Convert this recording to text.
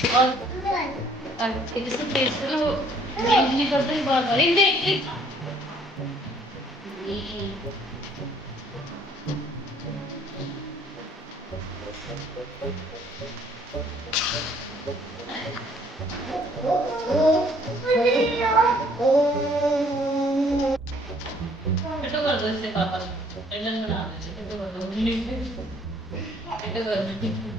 और इसको टेस्ट करो नहीं करते ही बार बार देख itu कर दो इससे पापा एलन बना दे itu कर दो itu कर दो